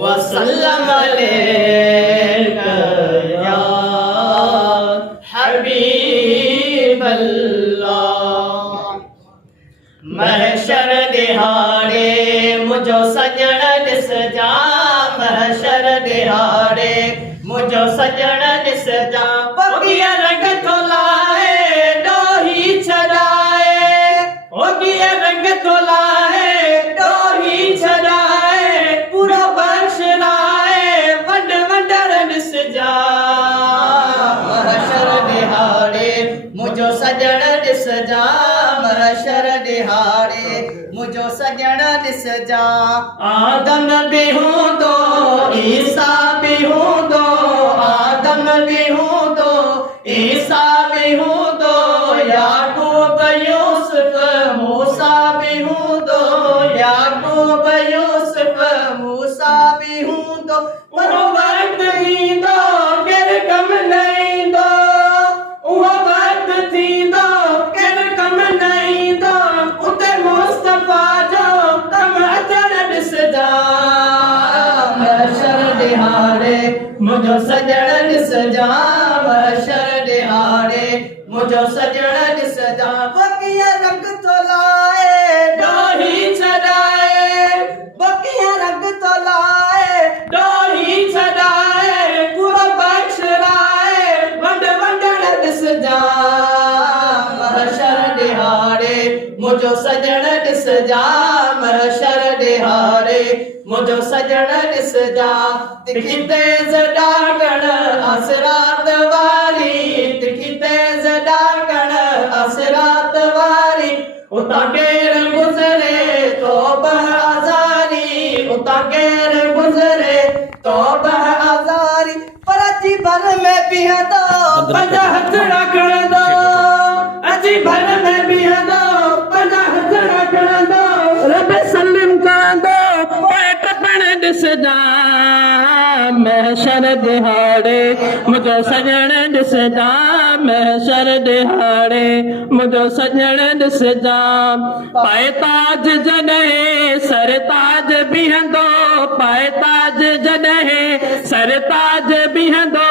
वसल्लम अलैका या हबीबल्लाह। महशर दिहाड़े मुझो सजण ॾिस जा, महशर दिहाड़े मुझो सजण ॾिस जा। पगिया रंग थो लाए ॾोही छॾाए, पगिया रंग थो लाए ॾोही छॾाए। पूरो बख्श लाए वॾ वॾड़ ॾिस जा। महशर दिहाड़े मुझो सजण ॾिस जा, महशर दिहाड़े मुझो सजण ॾिस जा। आदम बि हूंदो ईसा बि हूंदो, आदम बि हूंदो ईसा बि हूंदो, याकूब यूसुफ मूसा बि हूंदो, याकूब यूसुफ मूसा बि हूंदो। पर वक्त थींदो केर कम न ईंदो, उहो वक्त थींदो केर कम न ईंदो। उते मुस्तफा जो कम अचण ॾिस जा। महशर दिहाड़े मुझो सजण ॾिस जा, महशर दिहाड़े मुझो सजण ॾिस जा। बकीअ रंग थो लाए ॾोही छॾाए, बकीअ रंग थो लाए ॾोही छॾाए। पूरो बख्श लाए वॾ वॾड़ ॾिस जा। महशर दिहाड़े मुझो सजण ॾिस जा, महशर दिहाड़े मुझो सजण ॾिस जा। तिखी तेज़ ॾाकण असरात वारी, तिखी तेज़ ॾाकण असरात वारी। उतां केर गुज़रे तौबह आज़ारी, उतां केर गुज़रे तौबह आज़ारी। पर अची भर में बीहंदो पंजा हथ रखंदो, अची भर में बीहंदो पंजा हथ रखंदो। रब सलीम कंदो पेट पण ॾिस जा। महशर दिहाड़े मुझो सजण ॾिस जा, महशर दिहाड़े मुझो सजण ॾिस जा। पाए ताज जॾहिं सरताज बीहंदो, पाए ताज जॾहिं सरताज बीहंदो।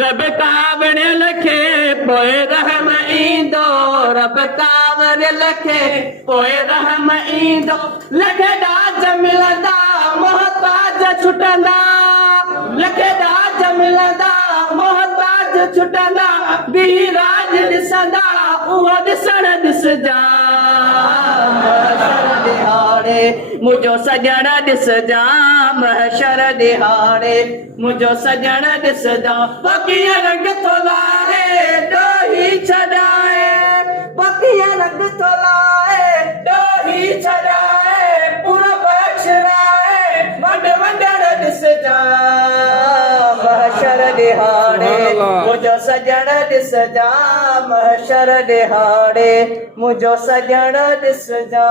रब कावड़ियल खे पोइ रहम ईंदो, रब कावड़ियल खे पोइ रहम ईंदो। लख ॾाज मिलंदा मोहताज छुटंदा, लख ॾाज मिलंदा मोहताज छुटंदा। बि राज ॾिसंदा उहो ॾिसण ॾिस जा। महशर दिहाड़े मुझो सजण ॾिस जा, महशर दिहाड़े मुझो सजण ॾिस जा। बकीअ रंग थो लाए ॾोही छॾाए, बकीअ रंग थो लाए ॾोही छॾाए। पूरो बख्श लाए वॾ वॾड़ ॾिस जा। महशर दिहाड़े मुझो सजण ॾिस जा, महशर दिहाड़े मुझो सजण ॾिस जा।